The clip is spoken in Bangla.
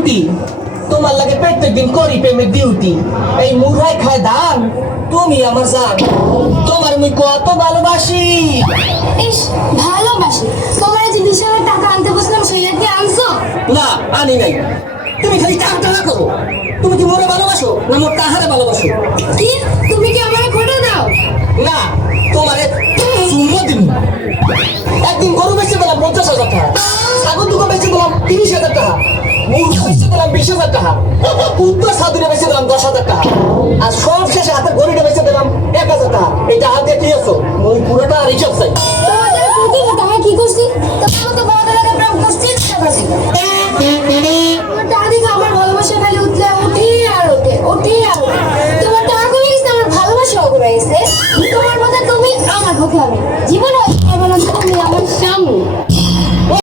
বিউটি তোমার লাগে প্রত্যেকদিন করি প্রেমের ডিউটি এই মুরাই খায় ধান তুমি আমার জান তোমার মুই কত ভালোবাসি ইস ভালোবাসি তোমার যে 20,000 টাকা আনতে বসলাম সেইটা কি আনছো? না আনি নাই তুমি খালি টাকা টাকা করো তুমি কি মোরে ভালোবাসো না মোর তাহারে ভালোবাসো কি তুমি কি আমারে খোটা দাও? না তোমারে চুম্বো দিন একদিন গরু বেচে দিলাম 50,000 টাকা ছাগল দুটো বেচে দিলাম 30,000 টাকা মুরগি বেচে দিলাম 20,000 টাকা উত্তর সাধুরে বেচে দিলাম 10,000 টাকা আর সব শেষে হাতের গড়িটা বেচে দিলাম 1,000 টাকা এটা হাত দিয়ে কি আছো মুই পুরোটা রিচার্জ চাই তোমাদের প্রতি টাকা কি করছি? তোমার তো বড় টাকা প্রেম করছি টাকাছি আমার টাকা দেখে আমার ভালোবাসা খালি উঠলে ওঠে আর ওঠে ওঠে আর ওঠে তোমার টাকা কমে গেছে আমার ভালোবাসাও কমে গেছে তোমার কথা তুমি আমার কথা আমি জীবন হয় এবার তুমি আমার স্বামী